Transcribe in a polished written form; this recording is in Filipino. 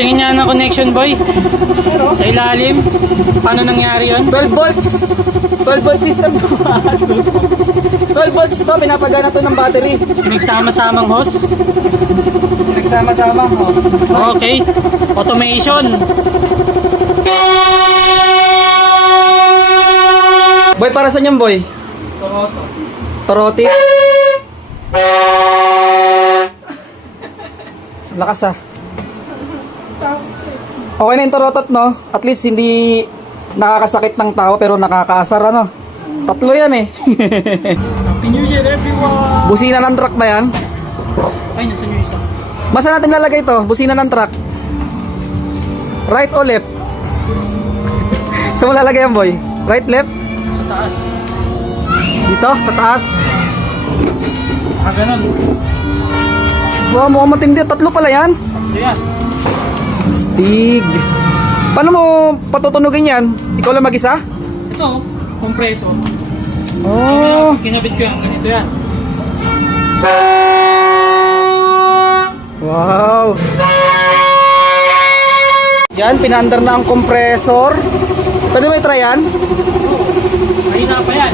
Tingin niya ng connection boy. Sa ilalim. Paano nangyari yun? 12 volts. 12 volt system to. 12 volts to, pinapagana to ng battery. Nagsama-samang hose. Nagsama-sama. Oh. Okay. Automation. Boy, para saan yan, boy? Toroto. Toroti. Lakas ah. Okay na yung torotot, no? At least hindi nakakasakit ng tao pero nakakaasar, ano? Tatlo yan eh. Happy New Year everyone! Busina ng truck ba yan? Ay, nasa nyo isa. Masa natin lalagay to? Busina ng truck. Right o left? Saan mo lalagay yan, boy? Right, left? Sa taas. Dito, sa taas. Ganun. Wow, mukhang matindi. Tatlo pala yan. Ayan. Stig. Paano mo patutunugin yan? Ikaw lang mag-isa? Ito, compressor. Oh. Kinabit ko yan. Ganito yan. Wow. Yan, pinaandar na ang compressor. Pwede mo i-try yan? Ayun na pa yan.